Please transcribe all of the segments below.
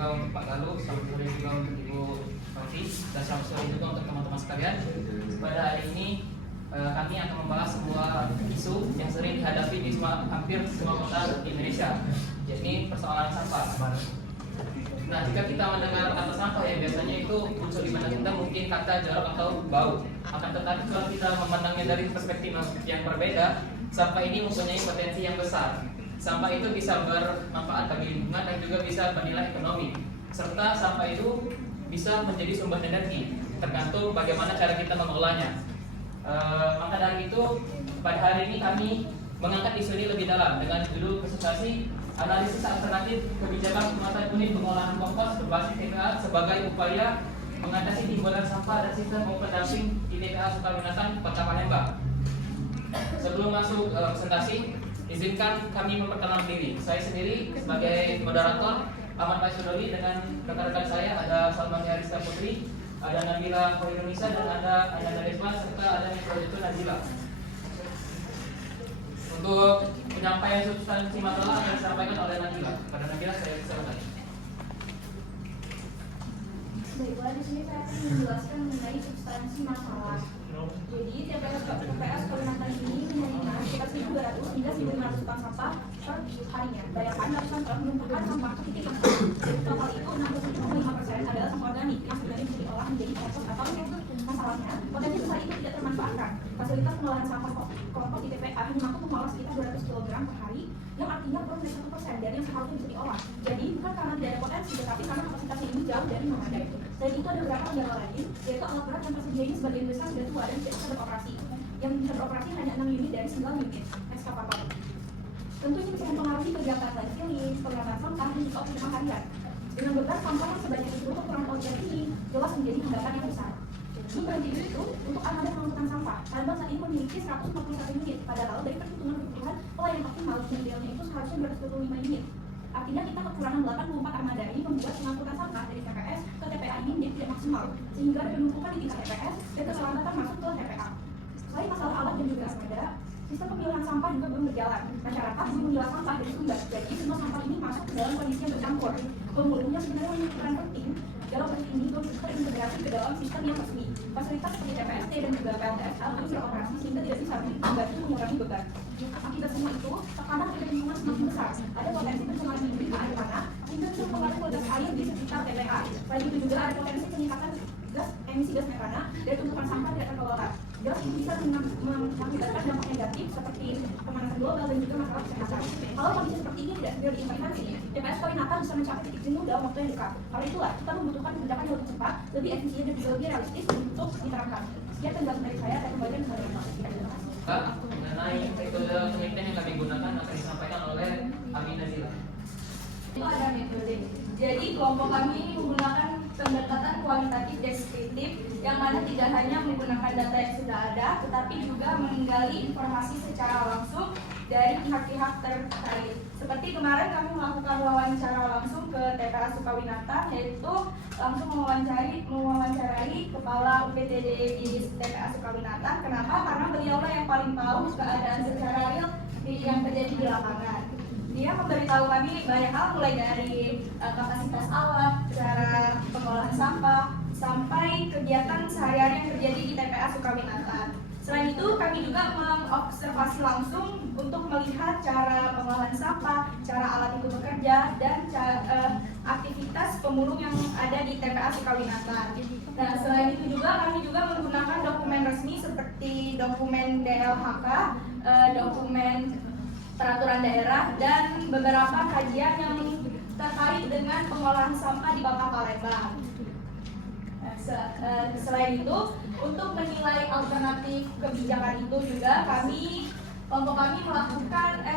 juga untuk Pak Galuh, selamat sore juga untuk Ibu Novi, dan selamat sore juga untuk teman-teman sekalian. Pada hari ini kami akan membahas sebuah isu yang sering dihadapi di hampir semua kota di Indonesia, yakni persoalan sampah. Nah, jika kita mendengar kata sampah ya biasanya itu muncul di mana kita mungkin kata jorok atau bau. Akan tetapi kalau kita memandangnya dari perspektif yang berbeda, sampah ini mempunyai potensi yang besar. Sampah itu bisa bermanfaat bagi lingkungan dan juga bisa bernilai ekonomi. Serta sampah itu bisa menjadi sumber energi, tergantung bagaimana cara kita mengelolanya. Maka dari itu, pada hari ini kami mengangkat isu ini lebih dalam dengan judul presentasi analisis alternatif kebijakan kemasan unit pengolahan kompos berbasis TPA sebagai upaya mengatasi timbulan sampah dan sistem pendamping di TPA Sukawinatan, Kota Palembang. Sebelum masuk presentasi, izinkan kami memperkenalkan diri. Saya sendiri sebagai moderator Ahmad Paisudoli, dengan rekan-rekan saya ada Salman Arista Putri, ada Nabila Indonesia, dan ada Ayana Desma, serta ada Mikrojutu Nazila. Untuk penyampaian substansi masalah akan disampaikan oleh Nabila. Pada Nabila saya silakan. Baiklah, di sini saya akan menjelaskan mengenai substansi masalah. Jadi TPA Kalimantan ini menerima sekitar 1.200 hingga 1.500 ton sampah per harinya. Bayangkan ratusan ton menumpahkan sampah ke titik sampah. Total itu 60,5% adalah sampah organik yang sebenarnya bisa diolah menjadi kompos atau recycling. Masalahnya, potensi besar itu tidak termanfaatkan. Fasilitas pengolahan sampah kompos di TPA hanya mampu mengolah sekitar 200 kg per hari, yang artinya kurang dari 1% dari yang seharusnya bisa diolah. Jadi bukan karena tidak ada potensi, tetapi karena kapasitasnya ini jauh dari memadai. Selain itu ada beberapa kendala lain, yaitu alat berat yang tersedia ini sebagian besar sudah tua dan tidak bisa beroperasi. Yang bisa beroperasi hanya 6 unit dari 9 unit ekskavator. Tentu ini bisa mempengaruhi kegiatan landfilling, pengangkatan sampah, dan juga optimah harian. Dengan beban sampah yang sebanyak itu, kekurangan OJK ini jelas menjadi hambatan yang besar. Berhenti itu untuk armada pengangkutan sampah. Palembang saat ini memiliki 141 unit, padahal dari perhitungan kebutuhan pelayanan optimal idealnya itu seharusnya 225 unit. Artinya kita kekurangan 84 armada ini membuat pengangkutan sampah dari TPS ke TPA ini menjadi tidak maksimal, sehingga ada penumpukan di tingkat TPS dan keselamatan masuk ke TPA. Selain masalah alat dan juga armada, sistem pemilahan sampah juga belum berjalan. Masyarakat belum memilah sampah dari sumber, jadi semua sampah ini masuk ke dalam kondisi yang bercampur. Pemulungnya sebenarnya memiliki peran penting dalam proses ini belum terintegrasi ke dalam sistem yang resmi. Fasilitas seperti TPST dan juga PLTSA belum beroperasi sehingga tidak bisa membantu mengurangi beban. Akibat semua itu, tekanan pada lingkungan semakin besar. Ada potensi pencemaran hidup di air tanah hingga bisa mempengaruhi kualitas air di sekitar TPA. Selain itu juga ada potensi peningkatan emisi gas metana dari tumpukan sampah tidak terkelola. Gas ini bisa mengakibatkan dampak negatif seperti pemanasan global dan juga masalah kesehatan. Kalau kondisi seperti ini tidak segera diimplementasi, TPS Kalimantan bisa mencapai titik jenuh dalam waktu yang dekat. Karena itulah kita membutuhkan kebijakan yang lebih cepat, lebih efisien dan juga lebih realistis untuk diterapkan. Sekian penjelasan dari saya dan kembali kepada Pak. Mengenai metode penelitian yang kami gunakan akan disampaikan oleh Abi Nazila. Itu ada metode. Jadi kelompok kami menggunakan pendekatan kualitatif deskriptif yang mana tidak hanya menggunakan data yang sudah ada, tetapi juga menggali informasi secara langsung dari pihak-pihak terkait. Seperti kemarin kami melakukan wawancara langsung ke TPA Sukawinatan, yaitu langsung mewawancarai kepala UPTD di TPA Sukawinatan. Kenapa? Karena beliaulah yang paling tahu keadaan secara real yang terjadi di lapangan. Dia memberitahu kami banyak hal, mulai dari kapasitas alat, cara pengolahan sampah, sampai kegiatan sehari-hari yang terjadi di TPA Sukawinatan. Selain itu, kami juga mengobservasi langsung untuk melihat cara pengolahan sampah, cara alat itu bekerja, dan aktivitas pemulung yang ada di TPA Sukawinatan. Nah, selain itu juga kami juga menggunakan dokumen resmi seperti dokumen DLHK, dokumen peraturan daerah, dan beberapa kajian yang terkait dengan pengolahan sampah di Kota Palembang. Selain itu, untuk menilai alternatif kebijakan itu juga kelompok kami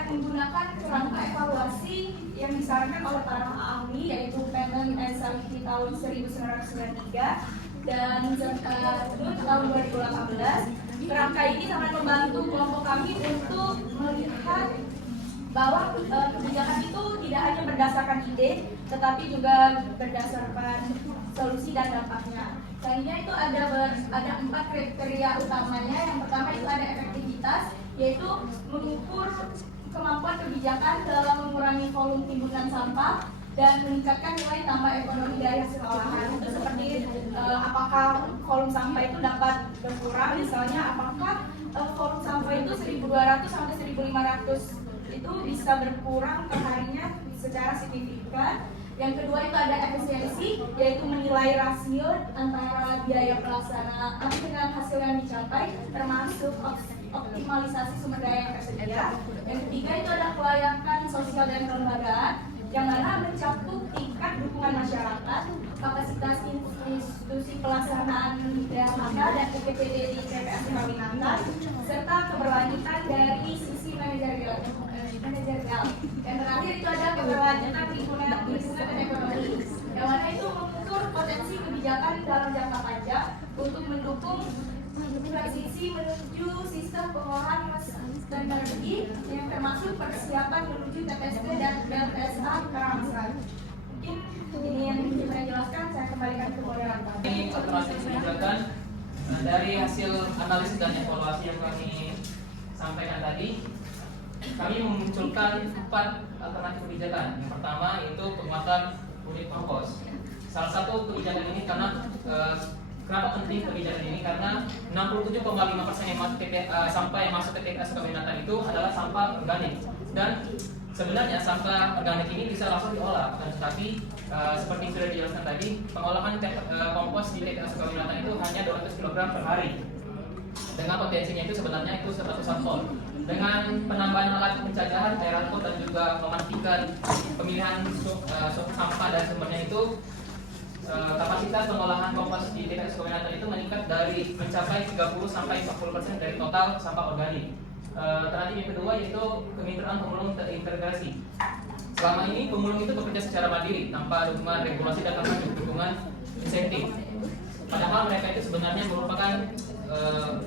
menggunakan kerangka evaluasi yang disarankan oleh para ahli, yaitu Penelitian and Safety tahun 1993 dan tahun 2018. Kerangka ini sangat membantu kelompok kami untuk melihat bahwa kebijakan itu tidak hanya berdasarkan ide, tetapi juga berdasarkan solusi dan dampaknya. Selanjutnya itu ada 4 kriteria utamanya. Yang pertama itu ada efektivitas, yaitu mengukur kemampuan kebijakan dalam mengurangi volume timbunan sampah. dan meningkatkan nilai tambah ekonomi dari hasil olahan. Itu seperti apakah volume sampah itu dapat berkurang, misalnya apakah volume sampah itu 1.200 sampai 1.500 itu bisa berkurang perharinya secara signifikan. Yang kedua itu ada efisiensi, yaitu menilai rasio antara biaya pelaksanaan dengan hasil yang dicapai, termasuk optimalisasi sumber daya yang tersedia. Yang ketiga itu ada kelayakan sosial dan kelembagaan, yang mana mencakup tingkat dukungan masyarakat, kapasitas institusi pelaksanaan DHK dan UPPD di TPS Kawinata, serta keberlanjutan dari sisi manajerial. Yang terakhir itu ada keberlanjutan lingkungan dan ekonomi, yang mana itu mengukur potensi kebijakan dalam jangka panjang untuk mendukung transisi menuju sistem pengolahan dan energi yang termasuk persiapan menuju TPSP dan PLTSA Karamsran. Mungkin ini yang ingin saya jelaskan, saya kembalikan ke moderator. Ini alternatif kebijakan dari hasil analisis dan evaluasi yang kami sampaikan tadi, kami memunculkan 4 alternatif kebijakan. Yang pertama yaitu penguatan unit kompos. Salah satu kebijakan ini karena kenapa penting kebijakan ini, karena 67,5% yang masuk sampah yang masuk ke TPS Kawinatan itu adalah sampah organik, dan sebenarnya sampah organik ini bisa langsung diolah, tetapi seperti sudah dijelaskan tadi, pengolahan kompos di TPS Kawinatan itu hanya 200 kg per hari, dengan potensinya itu sebenarnya itu 100 ton. Dengan penambahan alat pencegahan, terakot dan juga memastikan pemilihan sampah dan sumbernya itu, kapasitas pengolahan kompos di TPS Kawinatan itu meningkat dari mencapai 30 sampai 40% dari total sampah organik. Alternatif yang kedua yaitu kemitraan pemulung terintegrasi. Selama ini pemulung itu bekerja secara mandiri tanpa dukungan regulasi dan tanpa dukungan insentif. Padahal mereka itu sebenarnya merupakan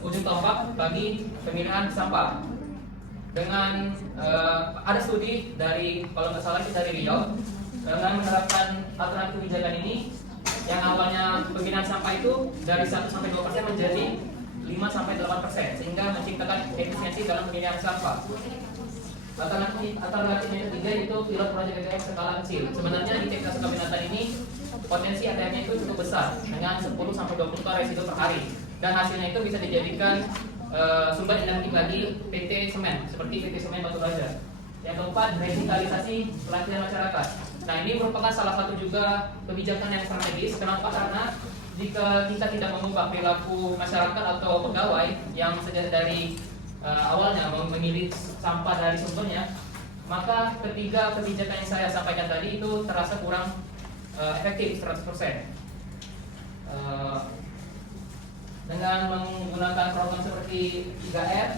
ujung tombak bagi pemilihan sampah. Dengan ada studi dari, kalau nggak salah itu dari Riau, dengan menerapkan alternatif kebijakan ini, yang awalnya pemilihan sampah itu dari 1 sampai 2% menjadi 5 sampai 8%, sehingga menciptakan efisiensi dalam pemilihan sampah. Alternatif yang ketiga itu pilot proyek ETM skala kecil. Sebenarnya di TPS Kawinatan ini potensi ATM-nya itu cukup besar dengan 10 sampai 20 ton residu per hari, dan hasilnya itu bisa dijadikan sumber energi bagi PT Semen seperti PT Semen Batu Raja. Yang keempat, revitalisasi pelatihan masyarakat. Nah, ini merupakan salah satu juga kebijakan yang strategis. Kenapa? Karena jika kita tidak mengubah perilaku masyarakat atau pegawai yang sejak dari awalnya memilih sampah dari sumbernya, maka ketiga kebijakan yang saya sampaikan tadi itu terasa kurang efektif 100%. Dengan menggunakan program seperti 3R,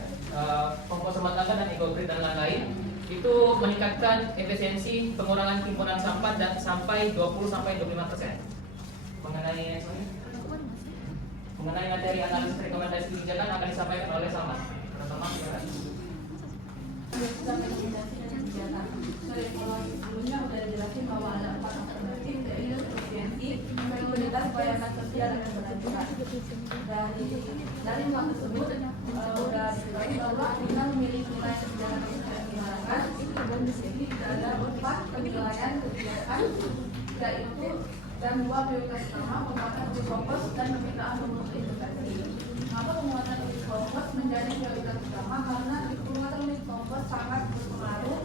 kompos rumah tangga dan ekogrid dan lain-lain, itu meningkatkan efisiensi pengurangan timbunan sampah dan sampai 20 sampai 25%. Mengenai materi analisis rekomendasi kebijakan akan disampaikan oleh Salma. Sebelumnya sudah dijelasin bahwa ada 4 alternatif, yaitu efisiensi, prioritas pelayanan sosial dan keberlanjutan. Dari hal tersebut sudah diketahui bahwa kita memiliki nilai kebijakan yang digunakan. Jadi ada 4 penilaian kebijakan, yaitu dan 2 prioritas utama, penguatan unit kompos dan kemitraan pemulung integrasi. Mengapa penguatan unit kompos menjadi prioritas utama? Karena penguatan unit kompos sangat berpengaruh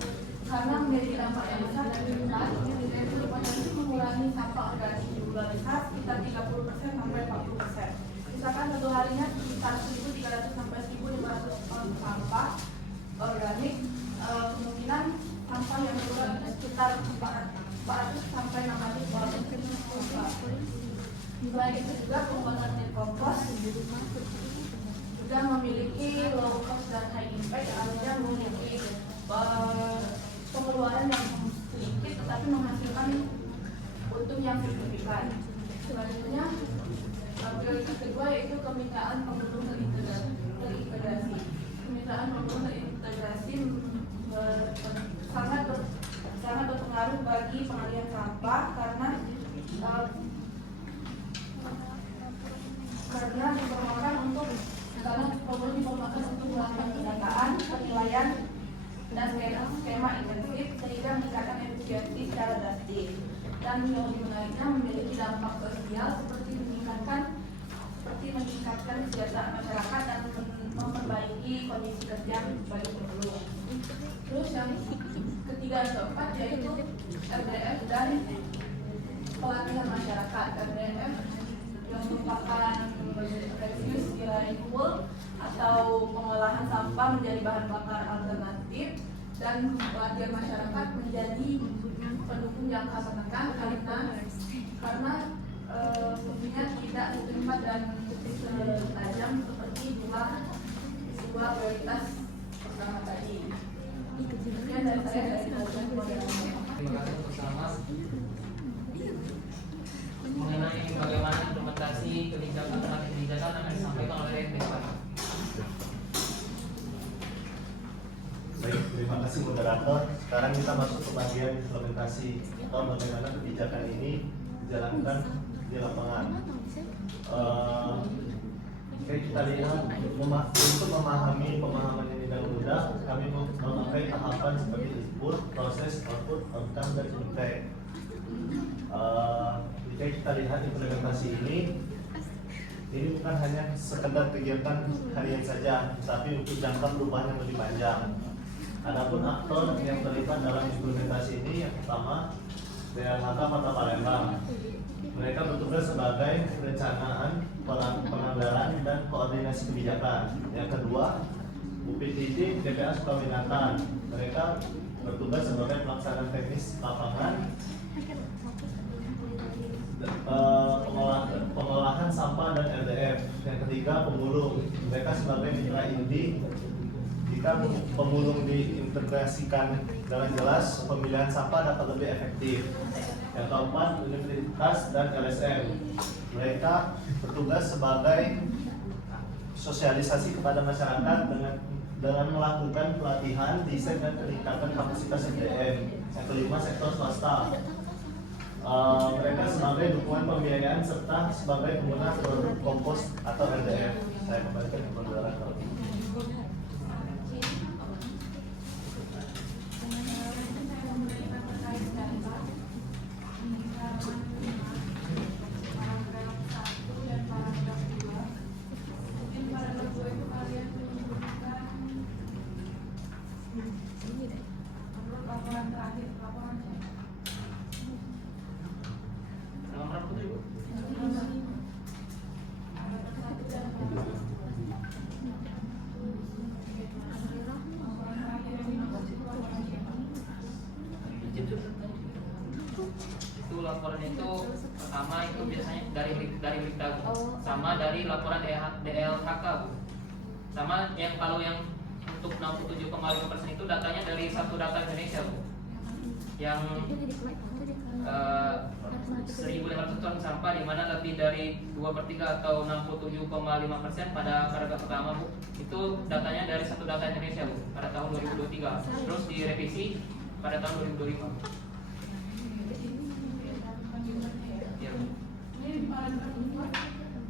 karena memiliki dampak yang besar dan besar, yaitu berpotensi mengurangi sampah organik jumlah besar sekitar 30% sampai 40%. Misalkan satu harinya sekitar 1.300 sampai 1.500 ton sampah organik, kemungkinan sampah yang keluar sekitar 400 sampai 600 ton sampah. Selain itu juga penguatan unit kompos juga memiliki low cost dan high impact, artinya memiliki pengeluaran yang sedikit tetapi menghasilkan untung yang signifikan. Selanjutnya, prioritas kedua yaitu kemitraan pemulung terintegrasi. Kemitraan pemulung terintegrasi sangat berpengaruh bagi pengalihan sampah karena diperlukan untuk pemulung diperlukan untuk melakukan pendataan, penilaian dan skema intensif sehingga meningkatkan efisiensi secara drastis. dan yang lebih menariknya memiliki dampak sosial seperti meningkatkan kesejahteraan masyarakat dan memperbaiki kondisi kerja bagi pekerja. Terus yang ketiga dan keempat yaitu RDF dan pelatihan masyarakat. RDF yang merupakan refuse recycle atau pengolahan sampah menjadi bahan bakar alternatif, dan pelatihan masyarakat menjadi pendukung jangka menengah karena tentunya tidak secepat dan setajam seperti dua prioritas pertama tadi. Sekian dari saya dari Terima kasih untuk Salma. Mengenai bagaimana implementasi kebijakan akan disampaikan oleh Dewan. Baik, terima kasih moderator. Sekarang kita masuk ke bagian implementasi atau bagaimana kebijakan ini dijalankan di lapangan. Oke, kita lihat untuk memahami pemahaman ini dengan mudah, kami memakai tahapan seperti input, proses, output, outcome, dan impact. Jika kita lihat implementasi ini bukan hanya sekedar kegiatan harian saja, tapi untuk jangka perubahan yang lebih panjang. Adapun aktor yang terlibat dalam implementasi ini, yang pertama DLHK Kota Palembang. Mereka bertugas sebagai perencanaan, penganggaran, dan koordinasi kebijakan. Yang kedua, UPTT DPA Sukaminatan. Mereka bertugas sebagai pelaksana teknis lapangan, pengolahan sampah dan RDF. Yang ketiga, pemulung. Mereka sebagai mitra inti. Jika pemulung diintegrasikan dengan jelas, pemilihan sampah dapat lebih efektif. Yang keempat, universitas dan LSM. Mereka bertugas sebagai sosialisasi kepada masyarakat dengan melakukan pelatihan, desain, dan peningkatan kapasitas SDM. Yang kelima, sektor swasta. Mereka sebagai dukungan pembiayaan serta sebagai pengguna produk kompos atau RDF. Saya kembalikan ke moderator. Itu laporan itu pertama itu biasanya dari berita Bu. Sama dari laporan DLHK Bu. Sama yang kalau yang untuk 67,5% itu datanya dari satu data Indonesia Bu. Yang 1.500 ton sampah di mana lebih dari 2/3 atau 67,5% pada paragraf pertama Bu. Itu datanya dari satu data Indonesia Bu pada tahun 2023. Terus direvisi pada tahun 2025. Ya, Bu.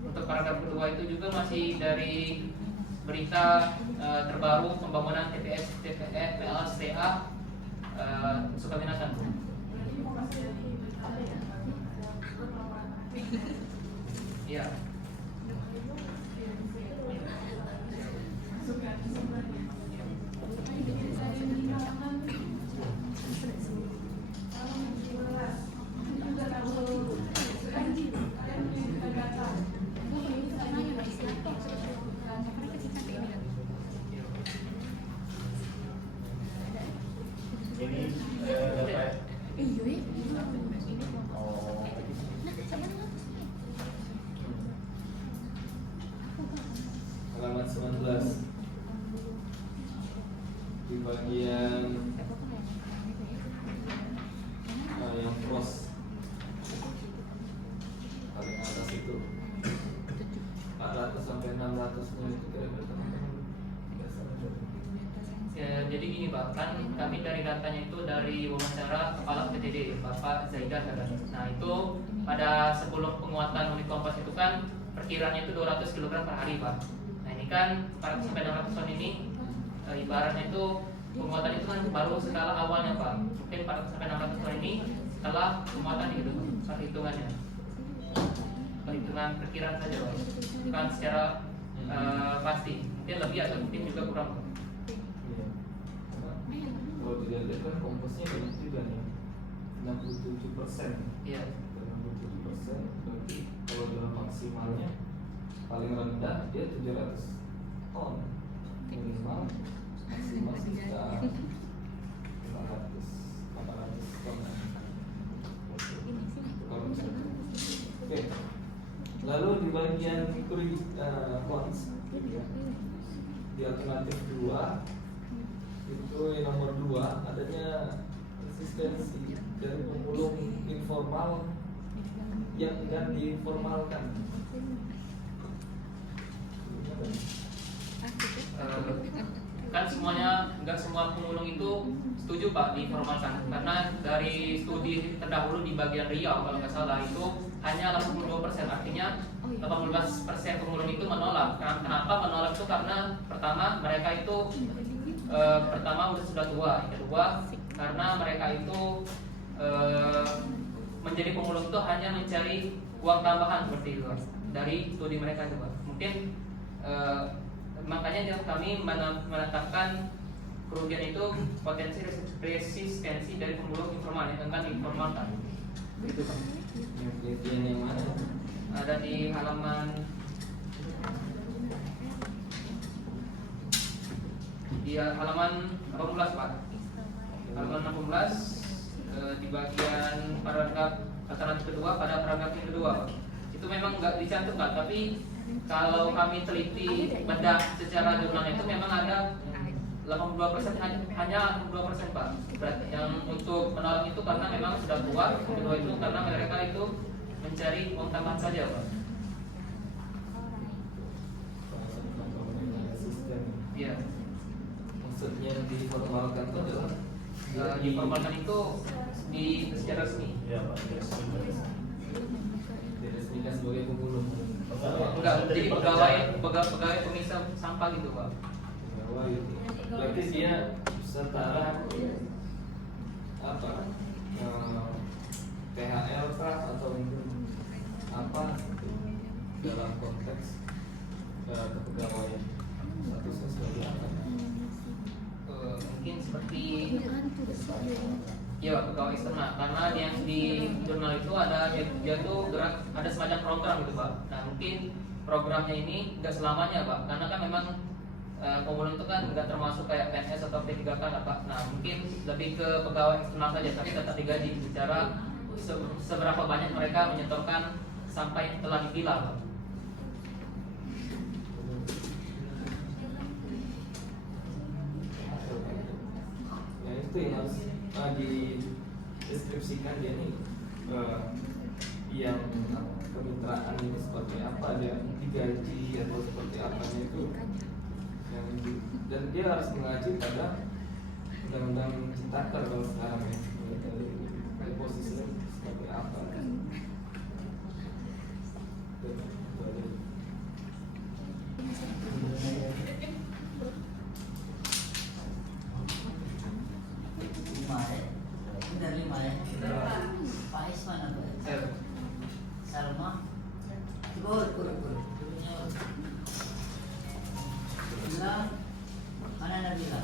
Untuk paragraf kedua itu juga masih dari berita terbaru pembangunan TPS TPE PLSTA Sukaminatan Bu. Iya. Ini dapat. Oh. Halaman 19 di bagian yang cross paling atas itu 400 sampai 600 nya itu kira-kira teman-teman Ya, jadi gini Pak, kan kami dari datanya itu dari wawancara kepala PTD Bapak Zaidan katanya. Nah itu pada sebelum penguatan unit kompos itu kan perkiranya itu 200 kg per hari Pak. Nah ini kan 400 sampai 600 ton ini ibaratnya itu penguatan itu kan baru skala awalnya Pak. Mungkin 400 sampai 600 ton ini setelah pemuatan gitu perhitungannya, perhitungan perkiraan saja Pak, bukan secara pasti, mungkin lebih atau mungkin juga kurang. Iya. Kalau dilihat kan komposnya banyak juga nih, 67%. Iya. 67%. Berarti kalau dalam maksimalnya paling rendah dia 700 ton, minimal maksimal sekitar 800 ton. Kalau misalnya. Oke. Lalu di bagian cons di alternatif 2 itu yang nomor 2 adanya resistensi dari pemulung informal yang enggan diformalkan. Kan semuanya, nggak semua pemulung itu setuju Pak diformalkan, karena dari studi terdahulu di bagian Riau kalau nggak salah itu hanya 82%, artinya 18% pemulung itu menolak. Kenapa menolak itu? Karena pertama mereka itu pertama sudah tua, yang kedua karena mereka itu menjadi pemulung itu hanya mencari uang tambahan seperti itu dari studi mereka juga. Mungkin makanya kami menetapkan kerugian itu potensi resistensi dari pemulung informal yang akan diformalkan. Begitu Pak. Penelitian yang mana? Ada di halaman halaman 18 Pak. Halaman 18 di bagian paragraf alternatif kedua pada paragraf yang kedua Pak. Itu memang nggak dicantumkan, tapi kalau kami teliti bedah secara jurnal itu memang ada 82%, hanya 82% Pak. Berarti yang untuk menolak itu karena memang sudah tua, yang kedua itu karena mereka itu mencari uang tambahan saja Pak. Resisten. Iya. Maksudnya diformalkan itu adalah Diformalkan itu di secara resmi. Iya Pak. diresmikan sebagai pemulung. Enggak, jadi pegawai pemisah sampah gitu Pak. Pegawai itu. Berarti dia setara apa? THL kah atau apa dalam konteks kepegawaian statusnya sebagai apa? Mungkin seperti ya pegawai eksternal, karena yang di jurnal itu ada dia tuh gerak, ada semacam program gitu Pak. Nah mungkin programnya ini nggak selamanya Pak, karena kan memang pemulung itu kan nggak termasuk kayak PNS atau P3K lah Pak. Nah mungkin lebih ke pegawai eksternal saja, tapi tetap digaji secara seberapa banyak mereka menyetorkan sampai telah dipilah Pak. Ya itu yang harus dideskripsikan dia nih yang kemitraan ini seperti apa, dia digaji atau seperti apanya itu yang dan dia harus mengacu pada undang-undang ciptaker kalau sekarang ya, dari posisinya seperti apa. Lima ya. Pak Isman apa? Salma. Kur. Bila mana Nabila?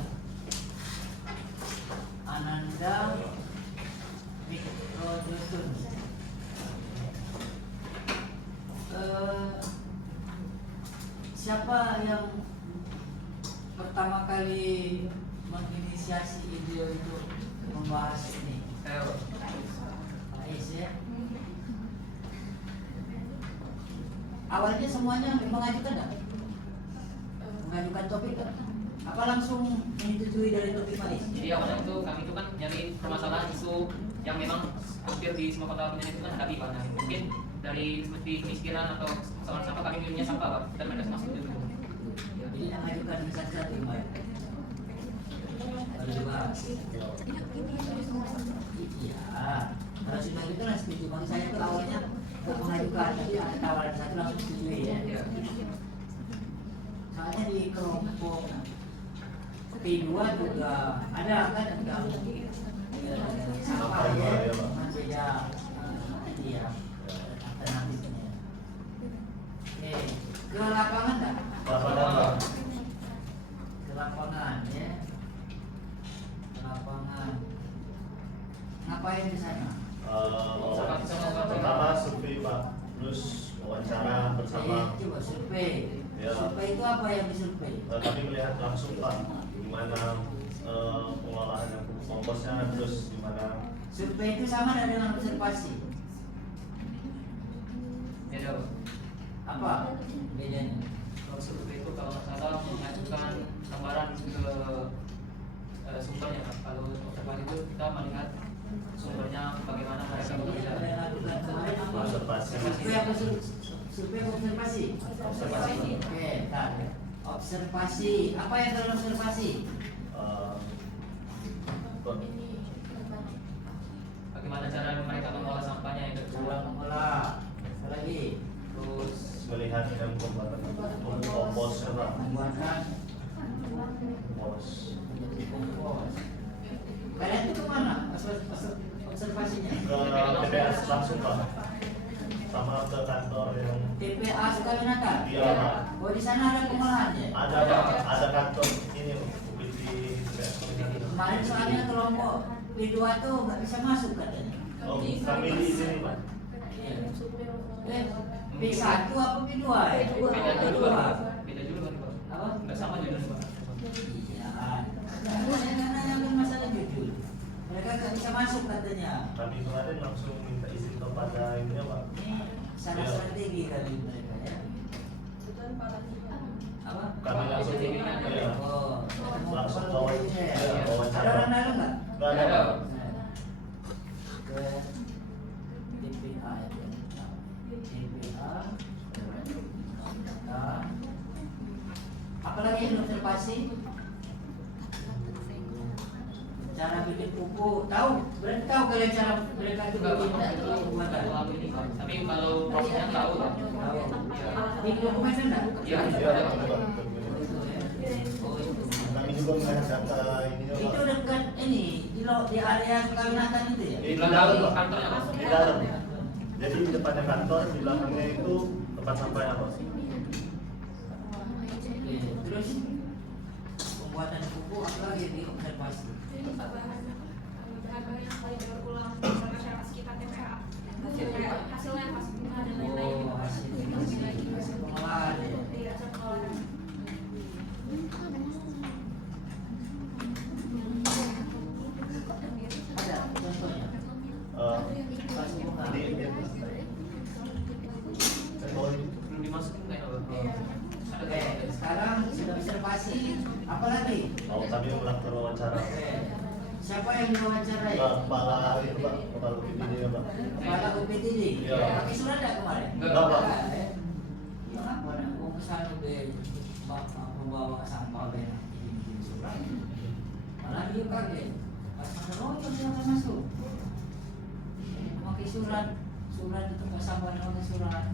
Ananda Mikrodotun. Siapa yang pertama kali menginisiasi ide untuk membahas ini? Pak Is ya. Awalnya semuanya mengajukan nggak? Mengajukan topik kan? Apa langsung menyetujui dari topik Pak Is? Jadi awalnya itu kami itu kan nyari permasalahan isu yang memang hampir di semua kota Medan itu kan hadapi Pak. Nah, mungkin dari seperti kemiskinan atau persoalan sampah kami punya sampah Pak, dan mereka masuk itu. Jadi mengajukan satu-satu Pak. Lalu dibahas. Iya. Kalau sudah itu kan setuju. Bagi saya itu awalnya nggak mengajukan, tapi ada tawaran satu langsung setuju ya. Soalnya di kelompok P2 juga ada kan yang sampah ya, beda itu apa yang disurvei? Kami melihat langsung Pak, gimana pengolahan yang komposnya, terus gimana. Survei itu sama dengan observasi. Beda Pak. Apa bedanya? Kalau survei itu kalau nggak salah mengajukan gambaran ke sumbernya Pak. Kalau observasi itu kita melihat sumbernya bagaimana mereka bekerja. Observasi. Survei apa survei observasi? Observasi. Oke, bentar. Observasi. Apa yang dalam observasi? Bagaimana cara mereka mengolah sampahnya yang terkurang. Mengolah. Apa lagi? Terus Melihat yang pembuatan komposnya Pak. Pembuatan Kompos. kompos. Kalian itu kemana? Observasinya? Ke TPS langsung Pak. Sama ke kantor yang TPA Sukawinata. Iya Pak. Oh, di sana ada pengolahannya. Ada Pak, ada kantor ini UPT TPS. Kemarin soalnya kelompok P2 tuh nggak bisa masuk katanya. Oh, kami di sini Pak. P1 apa P2 ya? beda dulu P2. Pak. Beda dulu kan Pak. Apa? Nggak sama judulnya Pak. Iya. Karena masalah judul. Mereka nggak bisa masuk katanya. Kami kemarin langsung minta izin kepada ininya Pak. Ini sangat Iya. strategi kali mereka ya. Apa? Kami langsung iya. Oh, Langsung mau bawa- ya. iya, wawancara. Ada orang dalam nggak? Nggak ada Nggak ada. Pak. Ke DPA ya. DPA. Nah, apalagi yang observasi? Cara bikin pupuk, tahu? Berarti tahu kalian cara mereka itu Enggak Pak. bikin Itu pembuatan? bukan aku ini Pak. Tapi kalau prosesnya tahu Pak. Tahu. Iya. Di dokumen enggak? Iya. Iya, ada Pak. Itu ya. Oh, itu. Kami juga melihat data ininya Itu Pak. dekat ini di area Sukawinatan itu ya? Di dalam Pak. Kantornya Pak. Di dalam. Jadi di depannya kantor, di belakangnya itu tempat sampahnya Pak. Oke, terus pembuatan pupuk apalagi di observasi? bahan-bahan yang paling daur ulang oleh masyarakat sekitar TPA. Hasilnya pas dan lain-lain. Oh, hasil pengolahan ya. Iya, hasil pengolahan. Ada contohnya? Kasih bunga. Belum dimasukin kayak Pak. Iya. Ada Oke, sekarang sudah observasi. Apalagi? Oh, kami melakukan wawancara. Oke. Siapa yang diwawancarai? Kepala itu Pak, kepala UPTD ya Pak. Kepala UPTD. Iya. Pakai surat enggak kemarin? Enggak, Pak. Ya, apa nak mau kesana be membawa sampah be bikin surat. Malah dia kaget. Pas masuk, oh iya silakan masuk. Pakai surat itu nggak sabar pakai surat.